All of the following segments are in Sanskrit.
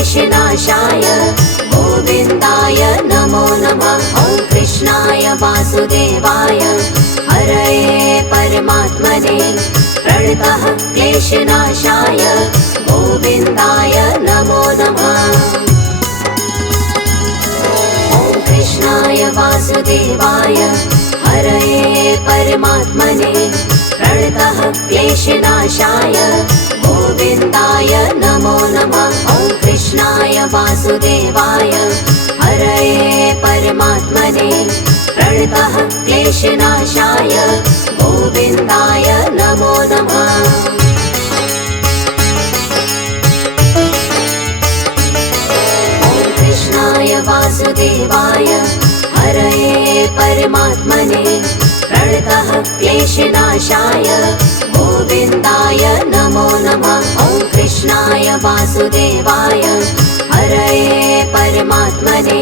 क्लेशनाशाय गोविन्दाय नमो नमः। ॐ कृष्णाय वासुदेवाय हरये परमात्मने प्रणतः क्लेशनाशाय गोविन्दाय नमो नमः। ॐ कृष्णाय वासुदेवाय हरये परमात्मने प्रणतः क्लेशनाशाय गोविन्दाय नमो नमः। ॐ कृष्णाय वासुदेवाय हरये परमात्मने प्रणतः क्लेशनाशाय गोविन्दाय नमो नमः। ॐ कृष्णाय वासुदेवाय हरये परमात्मने प्रणतः क्लेशनाशाय गोविन्दाय नमो नमः। ॐ कृष्णाय वासुदेवाय हरये परमात्मने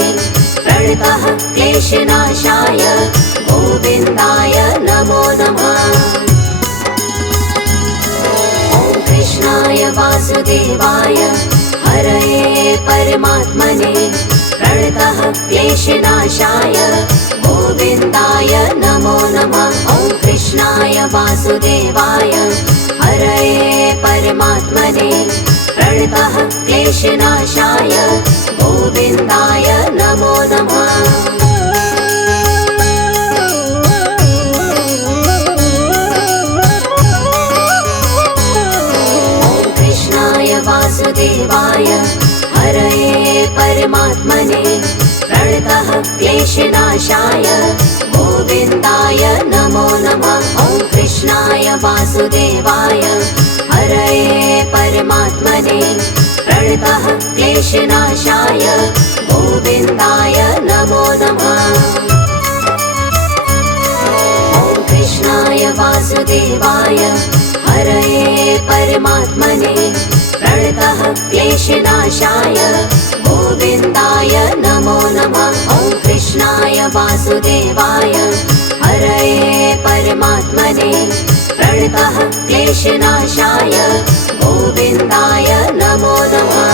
प्रणतः क्लेशनाशाय गोविन्दाय नमो नमः। ॐ कृष्णाय वासुदेवाय हरये परमात्मने प्रणतः क्लेशनाशाय गोविन्दाय नमो नमः। ॐ कृष्णाय वासुदेवाय हरये परमात्मने प्रणतः क्लेशनाशाय गोविन्दाय नमो नमः। ॐ कृष्णाय वासुदेवाय हरये परमात्मने प्रणतः क्लेशनाशाय गोविन्दाय नमो नमः। ॐ कृष्णाय वासुदेवाय हरये परमात्मने प्रणतः क्लेशनाशाय गोविन्दाय नमो नमः। ॐ कृष्णाय वासुदेवाय हरये परमात्मने प्रणतः क्लेशनाशाय गोविन्दाय नमो नमः। ॐ कृष्णाय वासुदेवाय हरये परमात्मने प्रणतः क्लेशनाशाय गोविन्दाय नमो नमः।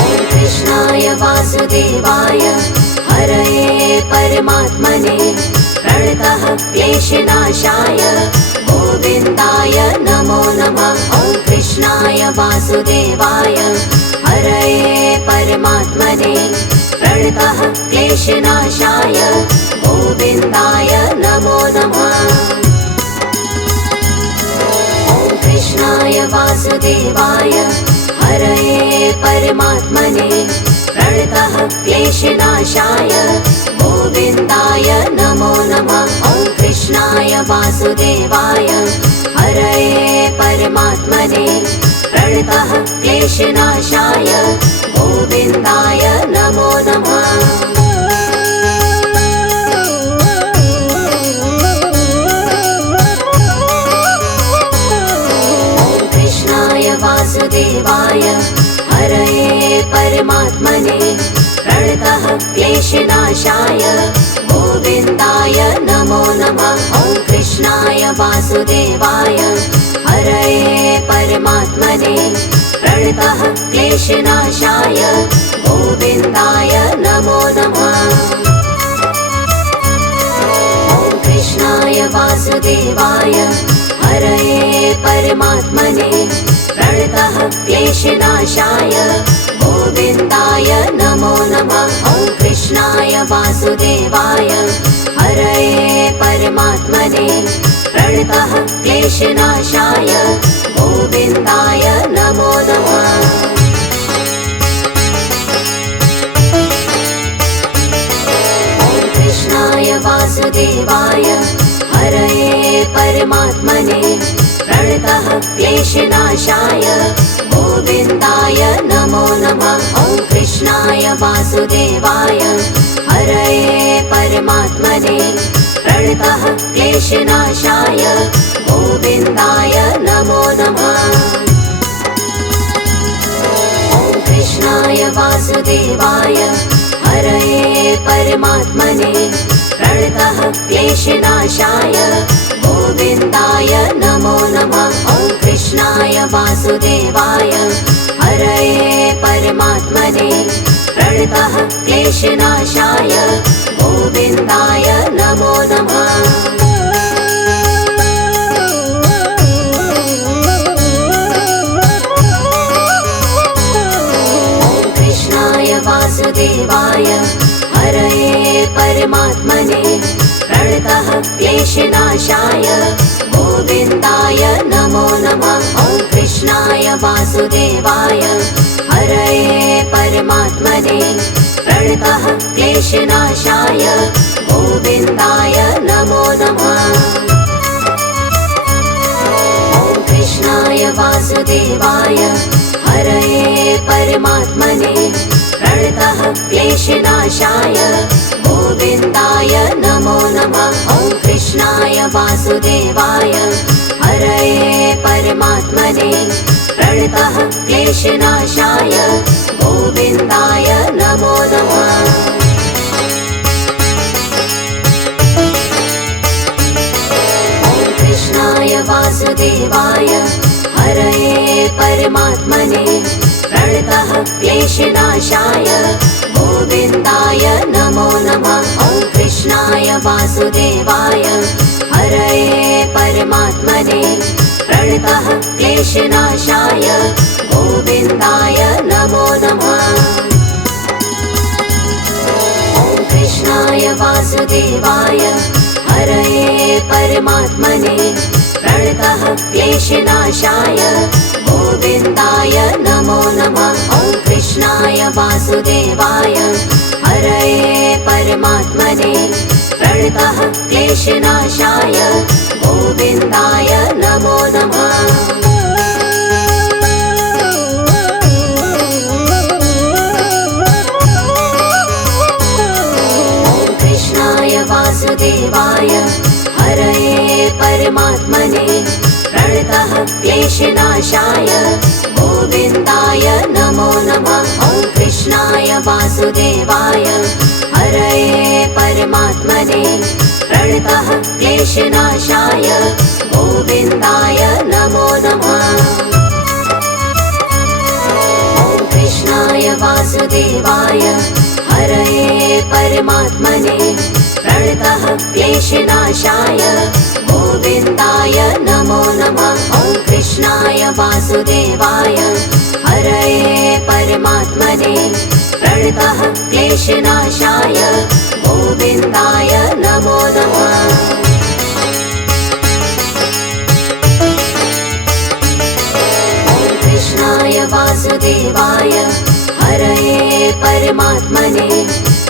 ॐ कृष्णाय वासुदेवाय हरये परमात्मने प्रणतः क्लेशनाशाय गोविन्दाय नमो नमः। ॐ कृष्णाय वासुदेवाय हरये परमात्मने प्रणतः क्लेशनाशाय गोविन्दाय नमो नमः। ॐ कृष्णाय वासुदेवाय हरये परमात्मने प्रणतः क्लेशनाशाय गोविन्दाय नमो नमः। ॐ कृष्णाय वासुदेवाय हरये परमात्मने प्रणतः क्लेशनाशाय गोविन्दाय नमो नमः। ॐ कृष्णाय वासुदेवाय हरये परमात्मने प्रणतः क्लेशनाशाय गोविन्दाय नमो नमः। ॐ कृष्णाय वासुदेवाय हरये परमात्मने प्रणतः क्लेशनाशाय गोविन्दाय नमो नमः। ॐ कृष्णाय वासुदेवाय हरये परमात्मने प्रणतः क्लेशनाशाय गोविन्दाय नमो नमः। ॐ कृष्णाय वासुदेवाय हरये परमात्मने प्रणतः क्लेशनाशाय गोविन्दाय नमो नमः। ॐ कृष्णाय वासुदेवाय हरये परमात्मने प्रणतः क्लेशनाशाय गोविन्दाय नमो नमः। ॐ कृष्णाय वासुदेवाय हरये परमात्मने प्रणतः क्लेशनाशाय गोविन्दाय नमो नमः। ॐ कृष्णाय वासुदेवाय हरये परमात्मने प्रणतः क्लेशनाशाय गोविन्दाय नमो नमः। वासुदेवाय हरये परमात्मने प्रणतः क्लेशनाशाय गोविन्दाय नमो नमः। वासुदेवाय हरये परमात्मने प्रणतः क्लेशनाशाय गोविन्दाय नमो नमः। ॐ कृष्णाय वासुदेवाय हरये परमात्मने प्रणतः क्लेशनाशाय गोविन्दाय नमो नमः। ॐ कृष्णाय वासुदेवाय हरये परमात्मने प्रणतः क्लेशनाशाय गोविन्दाय नमो नमः। ॐ कृष्णाय वासुदेवाय हरये परमात्मने प्रणतः क्लेशनाशाय गोविन्दाय नमो नमः। ॐ कृष्णाय वासुदेवाय हरये परमात्मने प्रणतः क्लेशनाशाय गोविन्दाय नमो नमः। ॐ कृष्णाय वासुदेवाय हरये परमात्मने प्रणतः क्लेशनाशाय गोविन्दाय नमो नमः। ॐ कृष्णाय वासुदेवाय हरये परमात्मने प्रणतः क्लेशनाशाय गोविन्दाय नमो नमः। ॐ कृष्णाय वासुदेवाय हरये परमात्मने प्रणतः क्लेशनाशाय गोविन्दाय नमो नमः। ॐ कृष्णाय वासुदेवाय हरये परमात्मने प्रणतः क्लेशनाशाय गोविन्दाय नमो नमः। ॐ कृष्णाय वासुदेवाय हरये परमात्मने प्रणतः क्लेशनाशाय गोविन्दाय नमो नमः। ॐ कृष्णाय वासुदेवाय हरये परमात्मने प्रणतः क्लेशनाशाय गोविन्दाय नमो नमः। ॐ कृष्णाय वासुदेवाय हरये परमात्मने प्रणतः क्लेशनाशाय गोविन्दाय नमो नमः। ॐ कृष्णाय वासुदेवाय हरये परमात्मने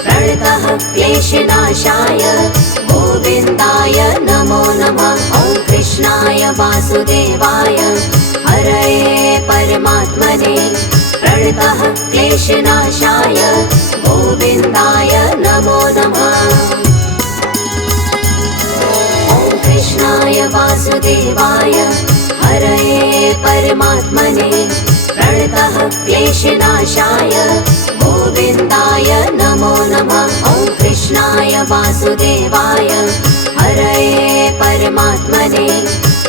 प्रणतः क्लेशनाशाय गोविन्दाय नमो नमः। ॐ कृष्णाय वासुदेवाय हरये परमात्मने प्रणतः क्लेशनाशाय गोविन्दाय नमो नमः। ॐ कृष्णाय वासुदेवाय हरये परमात्मने प्रणतः क्लेशनाशाय गोविन्दाय नमो नमः। ॐ कृष्णाय वासुदेवाय हरये परमात्मने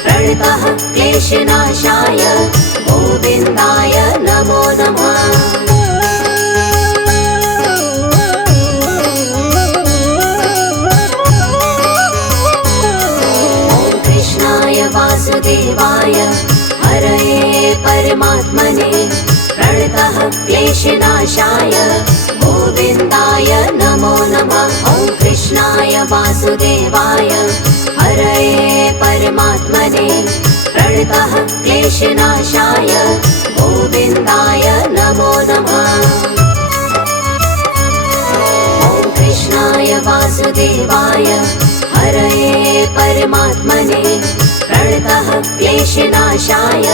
प्रणतः क्लेशनाशाय गोविन्दाय नमो नमः। ॐ कृष्णाय वासुदेवाय हरये परमात्मने प्रणतः क्लेशनाशाय गोविन्दाय नमो नमः। ॐ कृष्णाय वासुदेवाय हरये परमात्मने प्रणतः क्लेशनाशाय गोविन्दाय नमो नमः। ॐ कृष्णाय वासुदेवाय हरये परमात्मने प्रणतः क्लेशनाशाय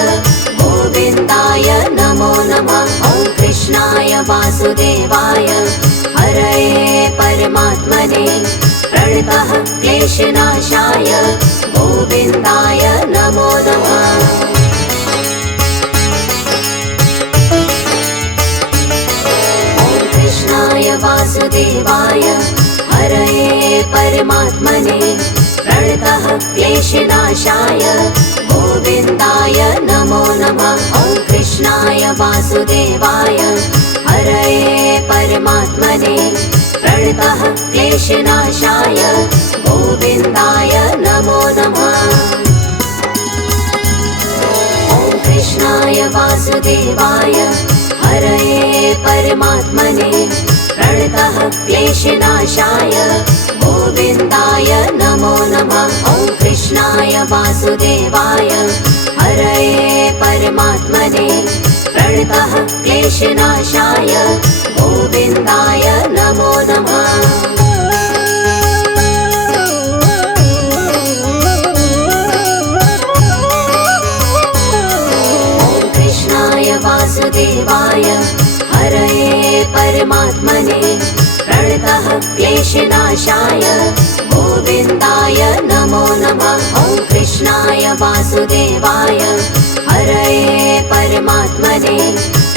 गोविन्दाय नमो नमः। ॐ कृष्णाय वासुदेवाय हरये परमात्मने प्रणतः क्लेशनाशाय गोविन्दाय नमो नमः। ॐ कृष्णाय वासुदेवाय हरये परमात्मने प्रणतः क्लेशनाशाय गोविन्दाय नमो नमः। वासुदेवाय हरये परमात्मने प्रणतः क्लेशनाशाय गोविन्दाय नमो नमः। ॐ कृष्णाय वासुदेवाय हरये परमात्मने प्रणतः क्लेशनाशाय गोविन्दाय नमो नमः। ॐ कृष्णाय वासुदेवाय हरये परमात्मने प्रणतः क्लेशनाशाय गोविन्दाय नमो नमः। ॐ कृष्णाय वासुदेवाय हरये परमात्मने प्रणतः क्लेशनाशाय गोविन्दाय नमो नमः। ॐ कृष्णाय वासुदेवाय हरये परमात्मने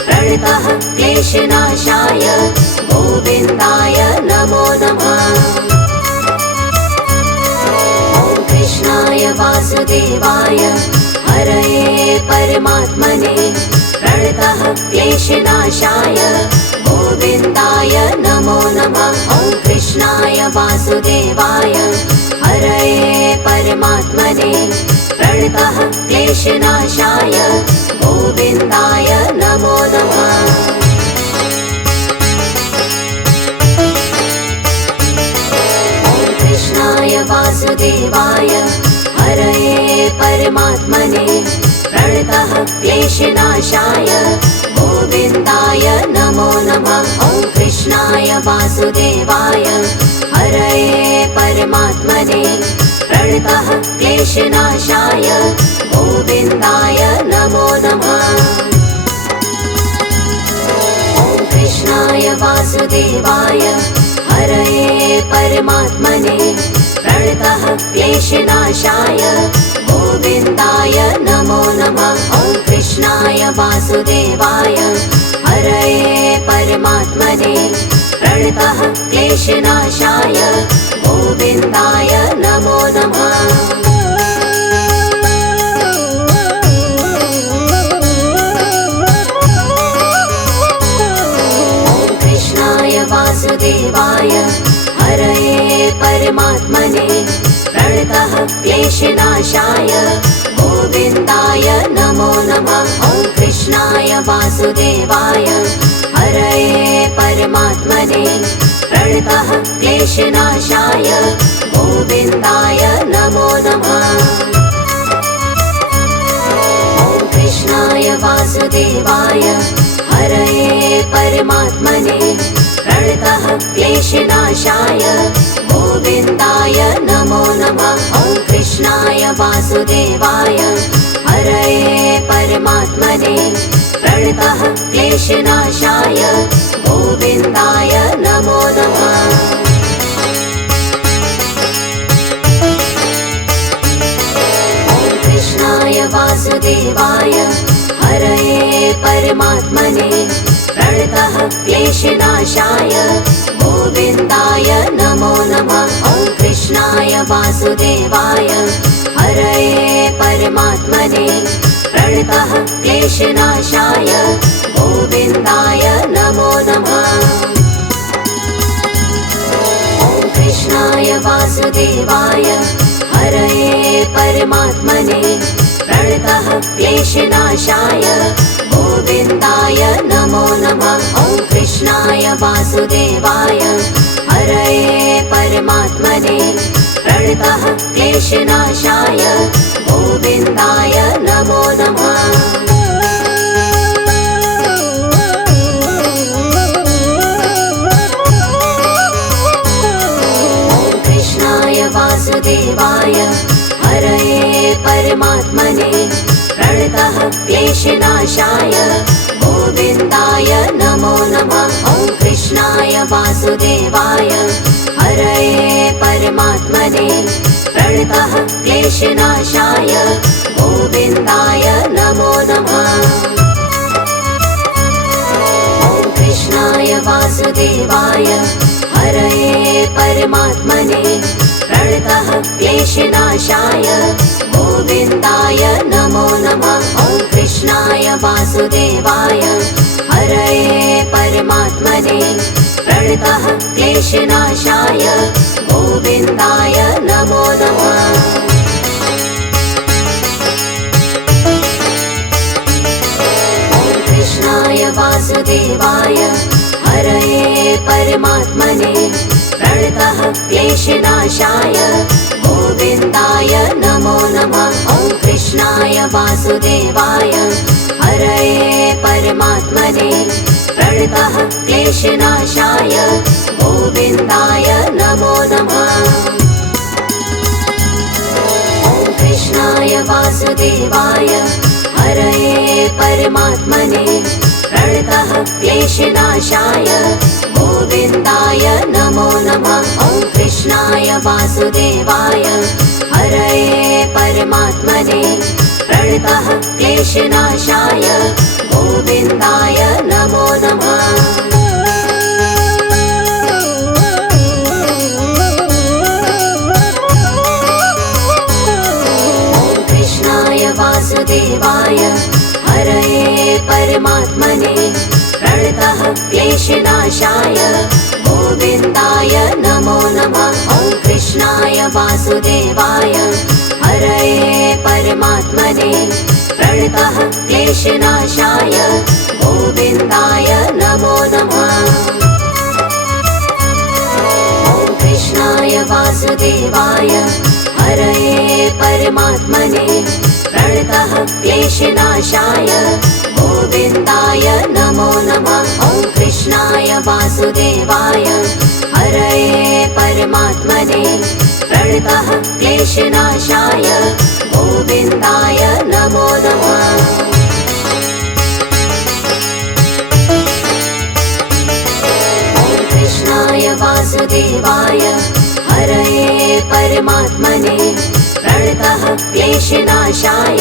प्रणतः क्लेशनाशाय गोविन्दाय नमो नमः। ॐ कृष्णाय वासुदेवाय हरये परमात्मने प्रणतः क्लेशनाशाय गोविन्दाय नमो नमः। ॐ कृष्णाय वासुदेवाय हरये परमात्मने प्रणतः क्लेशनाशाय गोविन्दाय नमो नमः। ॐ कृष्णाय वासुदेवाय हरये परमात्मने प्रणतः क्लेशनाशाय गोविन्दाय नमो नमः। ॐ कृष्णाय वासुदेवाय हरये परमात्मने प्रणतः क्लेशनाशाय गोविन्दाय नमो नमः। ॐ कृष्णाय वासुदेवाय हरये परमात्मने प्रणतः क्लेशनाशाय गोविन्दाय नमो नमः। ॐ कृष्णाय वासुदेवाय हरये परमात्मने प्रणतः क्लेशनाशाय गोविन्दाय नमो नमः। ॐ कृष्णाय वासुदेवाय हरये परमात्मने प्रणतः क्लेशनाशाय गोविन्दाय नमो नमः। ॐ कृष्णाय वासुदेवाय हरये परमात्मने प्रणतः क्लेशनाशाय गोविन्दाय नमो नमः। ॐ कृष्णाय वासुदेवाय हरये परमात्मने प्रणतः क्लेशनाशाय गोविन्दाय नमो नमः। ॐ कृष्णाय वासुदेवाय हरये परमात्मने प्रणतः क्लेशनाशाय गोविन्दाय नमो नमः। ॐ कृष्णाय वासुदेवाय हरये परमात्मने प्रणतः क्लेशनाशाय गोविन्दाय नमो नमः। ॐ कृष्णाय वासुदेवाय हरये परमात्मने प्रणतः क्लेशनाशाय गोविन्दाय नमो नमः। ॐ कृष्णाय वासुदेवाय हरये परमात्मने प्रणतः क्लेशनाशाय गोविन्दाय नमो नमः। ॐ कृष्णाय वासुदेवाय हरये परमात्मने प्रणतः क्लेशनाशाय गोविन्दाय नमो नमः। ॐ कृष्णाय वासुदेवाय हरये परमात्मने प्रणतः क्लेशनाशाय गोविन्दाय नमो नमः। ॐ कृष्णाय वासुदेवाय हरये परमात्मने प्रणतः क्लेशनाशाय गोविन्दाय नमो नमः। ॐ कृष्णाय वासुदेवाय हरये परमात्मने प्रणतः क्लेशनाशाय गोविन्दाय नमो नमः। ॐ कृष्णाय वासुदेवाय क्लेशनाशाय गोविन्दाय नमो नमः। कृष्णाय वासुदेवाय हरये परमात्मने प्रणतः क्लेशनाशाय गोविन्दाय नमो नमः। ॐ कृष्णाय वासुदेवाय हरये परमात्मने प्रणतः क्लेशनाशाय गोविन्दाय नमो नमः। ॐ कृष्णाय वासुदेवाय हरये परमात्मने प्रणतः क्लेशनाशाय गोविन्दाय नमो नमः। ॐ कृष्णाय वासुदेवाय हरये परमात्मने प्रणतः क्लेशनाशाय गोविन्दाय नमो नमः। वासुदेवाय हरये परमात्मने प्रणतः क्लेशनाशाय गोविन्दाय नमो नमः। ॐ कृष्णाय वासुदेवाय हरये परमात्मने प्रणतः क्लेशनाशाय गोविन्दाय नमो नमः। ॐ कृष्णाय वासुदेवाय हरये परमात्मने प्रणतः क्लेशनाशाय गोविन्दाय नमो नमः। ॐ कृष्णाय वासुदेवाय हरये परमात्मने प्रणतः क्लेशनाशाय गोविन्दाय नमो नमः। ॐ कृष्णाय वासुदेवाय हरये परमात्मने प्रणतः क्लेशनाशाय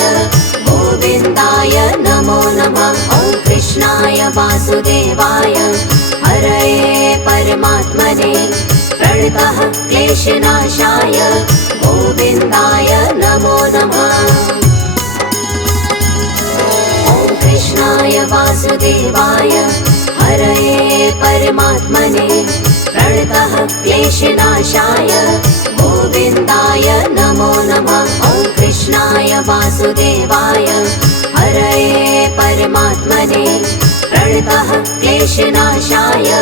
गोविन्दाय नमो नमः। ॐ कृष्णाय वासुदेवाय हरये परमात्मने प्रणतः क्लेशनाशाय गोविन्दाय नमो नमः। ॐ कृष्णाय वासुदेवाय हरये परमात्मने प्रणतः क्लेशनाशाय गोविन्दाय नमो नमः। ॐ कृष्णाय वासुदेवाय हरये परमात्मने प्रणतः क्लेशनाशाय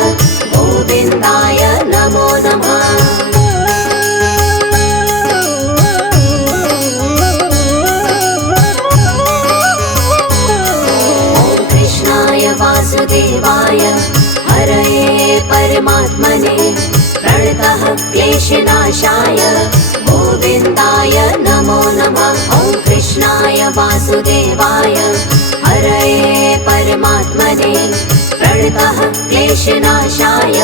गोविन्दाय नमो नमः। ॐ कृष्णाय वासुदेवाय हरये परमात्मने प्रणतः क्लेशनाशाय गोविन्दाय नमो नमः। ॐ कृष्णाय वासुदेवाय हरये परमात्मने प्रणतः क्लेशनाशाय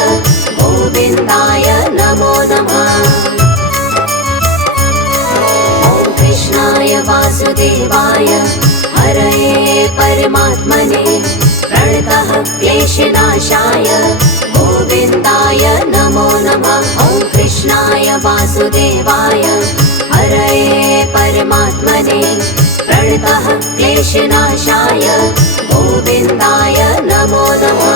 गोविन्दाय नमो नमः। ॐ कृष्णाय वासुदेवाय हरये परमात्मने प्रणतः क्लेशनाशाय गोविन्दाय नमो नमः। ॐ कृष्णाय वासुदेवाय हरये परमात्मने प्रणतः क्लेशनाशाय गोविन्दाय नमो नमः।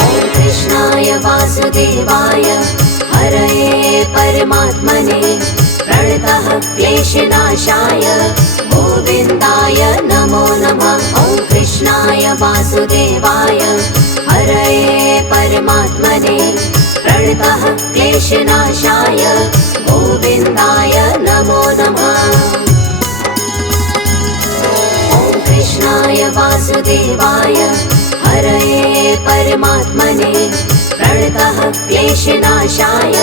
ॐ कृष्णाय वासुदेवाय हरये परमात्मने प्रणतः क्लेशनाशाय गोविन्दाय नमो नमः। ॐ कृष्णाय वासुदेवाय हरये परमात्मने प्रणतः क्लेशनाशाय गोविन्दाय नमो नमः। ॐ कृष्णाय वासुदेवाय हरये परमात्मने प्रणतः क्लेशनाशाय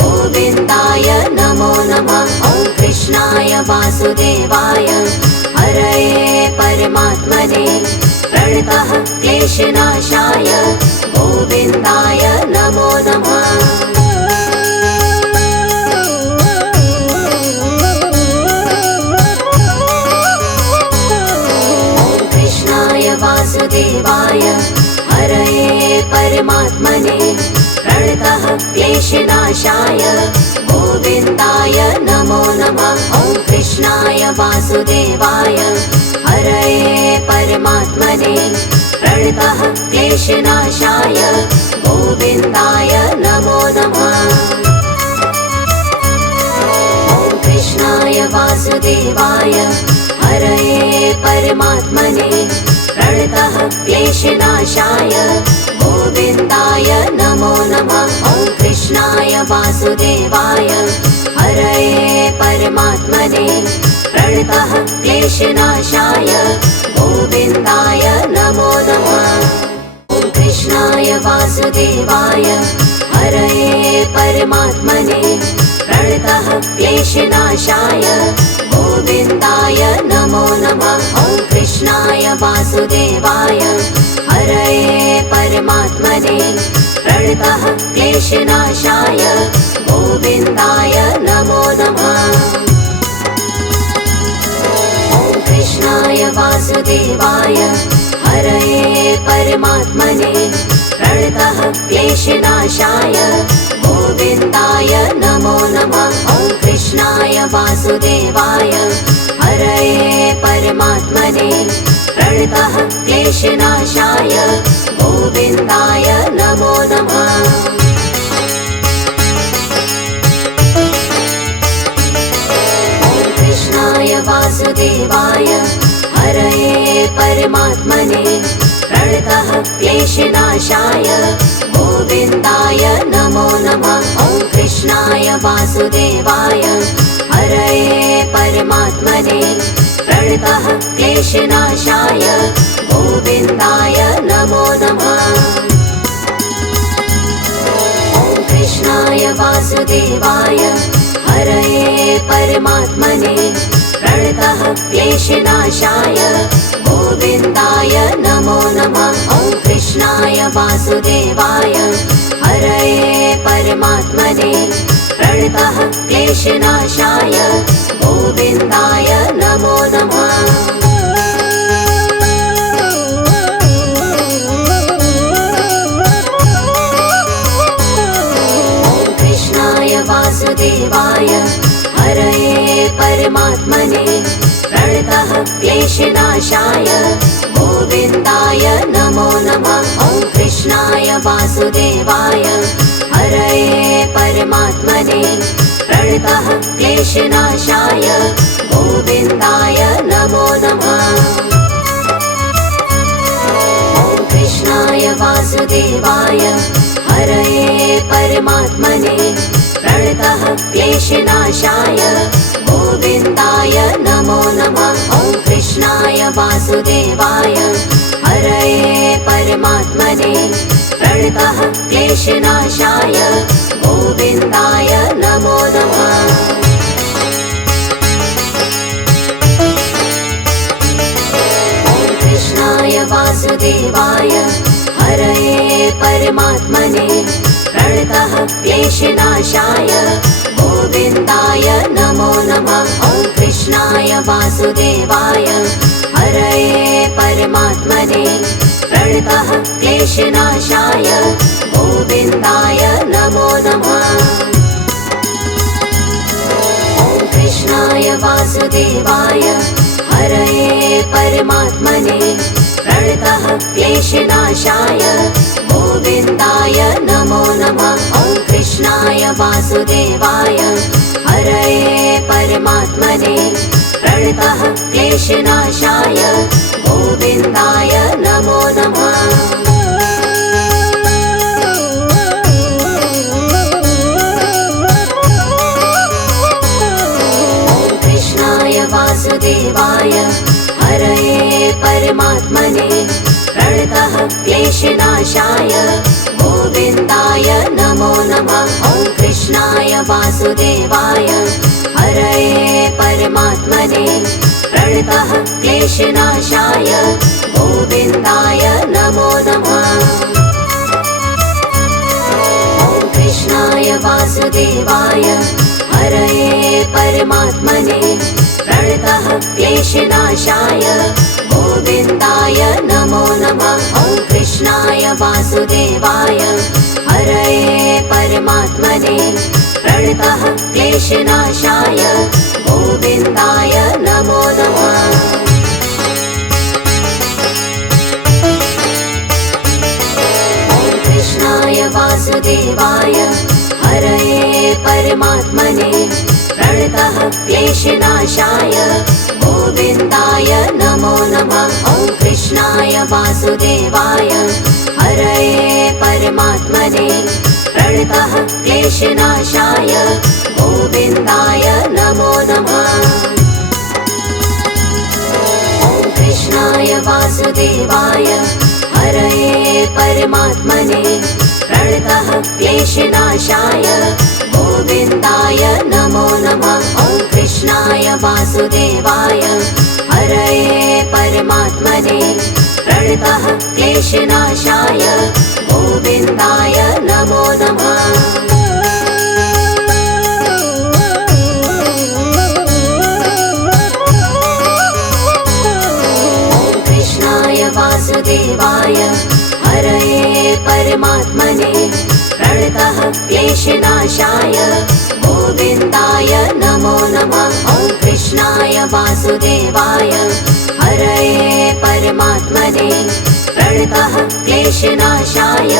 गोविन्दाय नमो नमः। ॐ कृष्णाय वासुदेवाय हरये परमात्मने प्रणतः क्लेशनाशाय गोविन्दाय नमो नमः। वासुदेवाय हरये परमात्मने प्रणतः क्लेशनाशाय गोविन्दाय नमो नमः। ॐ कृष्णाय वासुदेवाय हरये परमात्मने प्रणतः क्लेशनाशाय गोविन्दाय नमो नमः। ॐ कृष्णाय वासुदेवाय हरये परमात्मने प्रणतः क्लेशनाशाय गोविन्दाय नमो नमः। ॐ कृष्णाय वासुदेवाय हरये परमात्मने प्रणतः क्लेशनाशाय गोविन्दाय नमो नमः। ॐ कृष्णाय वासुदेवाय हरये परमात्मने प्रणतः क्लेशनाशाय गोविन्दाय नमो नमः। ॐ कृष्णाय वासुदेवाय हरये परमात्मने प्रणतः क्लेशनाशाय गोविन्दाय नमो नमः। ॐ कृष्णाय वासुदेवाय हरये परमात्मने प्रणतः क्लेशनाशाय गोविन्दाय नमो नमः। ॐ कृष्णाय वासुदेवाय हरये परमात्मने प्रणतः क्लेशनाशाय गोविन्दाय नमो नमः। ॐ कृष्णाय वासुदेवाय हरये परमात्मने प्रणतः क्लेशनाशाय गोविन्दाय नमो नमः। ॐ कृष्णाय वासुदेवाय हरये परमात्मने प्रणतः क्लेशनाशाय गोविन्दाय नमो नमः। ॐ कृष्णाय वासुदेवाय हरये परमात्मने प्रणतः क्लेशनाशाय गोविन्दाय नमो नमः। ॐ कृष्णाय वासुदेवाय हरये परमात्मने प्रणतः क्लेशनाशाय गोविन्दाय नमो नमः। ॐ कृष्णाय वासुदेवाय हरये परमात्मने प्रणतः क्लेशनाशाय गोविन्दाय नमो नमः। ॐ कृष्णाय वासुदेवाय हरये परमात्मने प्रणतः क्लेशनाशाय गोविन्दाय नमो नमः। ॐ कृष्णाय वासुदेवाय हरये परमात्मने प्रणतः क्लेशनाशाय गोविन्दाय नमो नमः। ॐ कृष्णाय वासुदेवाय हरये परमात्मने प्रणतः क्लेशनाशाय गोविन्दाय नमो नमः। ॐ कृष्णाय वासुदेवाय हरये परमात्मने प्रणतः क्लेशनाशाय गोविन्दाय नमो नमः। ॐ कृष्णाय वासुदेवाय हरये परमात्मने प्रणतः क्लेशनाशाय गोविन्दाय नमो नमः। ॐ कृष्णाय वासुदेवाय हरये परमात्मने प्रणतः क्लेशनाशाय गोविन्दाय नमो नमः। ॐ कृष्णाय वासुदेवाय हरये परमात्मने प्रणतः क्लेशनाशाय गोविन्दाय नमो नमः। ॐ कृष्णाय वासुदेवाय हरये परमात्मने प्रणतः क्लेशनाशाय गोविन्दाय नमो नमः। ॐ कृष्णाय वासुदेवाय हरये परमात्मने प्रणतः क्लेशनाशाय गोविन्दाय नमो नमः। ॐ कृष्णाय वासुदेवाय हरये परमात्मने प्रणतः क्लेशनाशाय गोविन्दाय नमो नमः। ॐ कृष्णाय वासुदेवाय हरये परमात्मने प्रणतः क्लेशनाशाय गोविन्दाय नमो नमः। वासुदेवाय हरये परमात्मने प्रणतः क्लेशनाशाय गोविन्दाय नमो नमः। ॐ कृष्णाय वासुदेवाय हरये परमात्मने प्रणतः क्लेशनाशाय गोविन्दाय नमो नमः। ॐ कृष्णाय वासुदेवाय हरये परमात्मने प्रणतः क्लेशनाशाय गोविन्दाय नमो नमः। ॐ कृष्णाय वासुदेवाय हरये परमात्मने प्रणतः क्लेशनाशाय गोविन्दाय नमो नमः। वासुदेवाय हरये परमात्मने प्रणतः क्लेशनाशाय गोविन्दाय नमो नमः। ॐ कृष्णाय वासुदेवाय हरये परमात्मने प्रणतः क्लेशनाशाय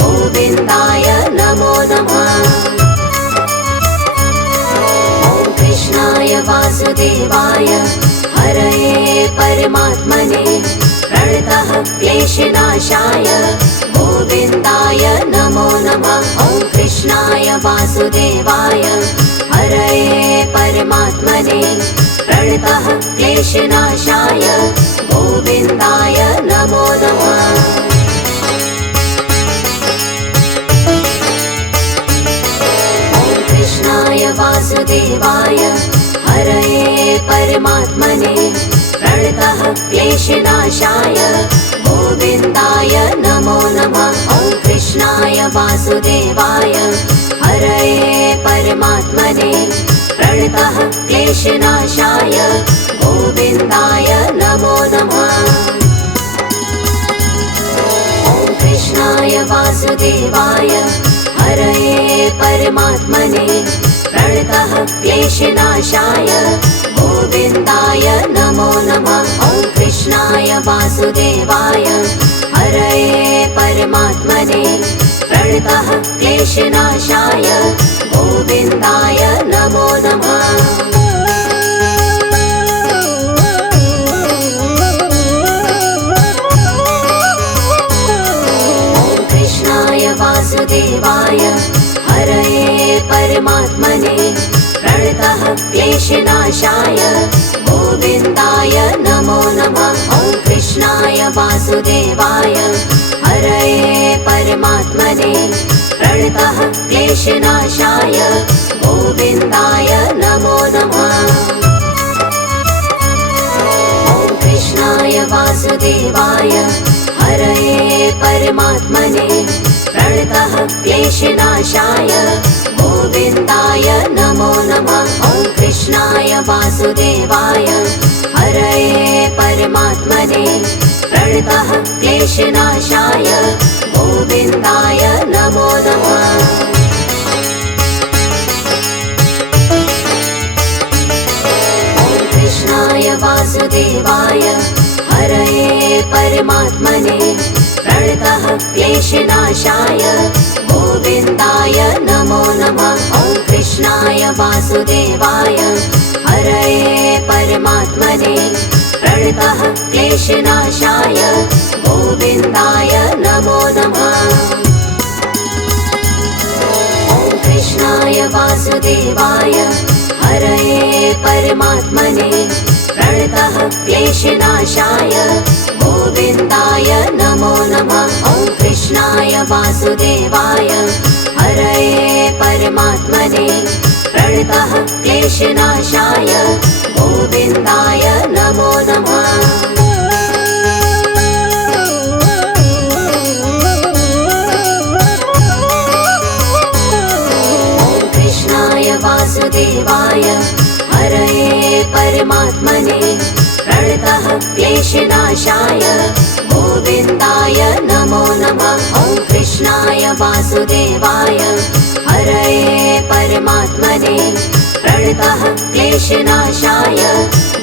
गोविन्दाय नमो नमः। ॐ कृष्णाय वासुदेवाय हरये परमात्मने प्रणतः क्लेशनाशाय गोविन्दाय नमो नमः। ॐ कृष्णाय वासुदेवाय हरये परमात्मने प्रणतः क्लेशनाशाय गोविन्दाय नमो नमः। ॐ कृष्णाय वासुदेवाय हरये परमात्मने प्रणतः क्लेशनाशाय गोविन्दाय नमो नमः। ॐ कृष्णाय वासुदेवाय हरये परमात्मने प्रणतः क्लेशनाशाय गोविन्दाय नमो नमः। ॐ कृष्णाय वासुदेवाय हरये परमात्मने प्रणतः क्लेशनाशाय गोविन्दाय नमो नमः। ॐ कृष्णाय वासुदेवाय हरये परमात्मने प्रणतः क्लेशनाशाय गोविन्दाय नमो नमः। ॐ कृष्णाय वासुदेवाय हरये परमात्मने प्रणतः क्लेशनाशाय गोविन्दाय नमो नमः। ॐ कृष्णाय वासुदेवाय हरये परमात्मने प्रणतः क्लेशनाशाय गोविन्दाय नमो नमः। ॐ कृष्णाय वासुदेवाय हरये परमात्मने प्रणतः क्लेशनाशाय गोविन्दाय नमो नमः। ॐ कृष्णाय वासुदेवाय हरये परमात्मने प्रणतः क्लेशनाशाय गोविन्दाय नमो नमः। ॐ कृष्णाय वासुदेवाय हरये परमात्मने प्रणतः क्लेशनाशाय गोविन्दाय नमो नमः। ॐ कृष्णाय वासुदेवाय हरये परमात्मने प्रणतः क्लेशनाशाय गोविन्दाय नमो नमः। ॐ कृष्णाय वासुदेवाय हरये परमात्मने प्रणतः क्लेशनाशाय गोविन्दाय नमो नमः। ॐ कृष्णाय वासुदेवाय हरये परमात्मने प्रणतः क्लेशनाशाय गोविन्दाय नमो नमः। ॐ कृष्णाय वासुदेवाय हरये परमात्मने प्रणतः क्लेशनाशाय गोविन्दाय नमो नमः। ॐ कृष्णाय वासुदेवाय हरये परमात्मने प्रणतः क्लेशनाशाय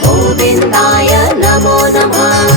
गोविन्दाय नमो नमः।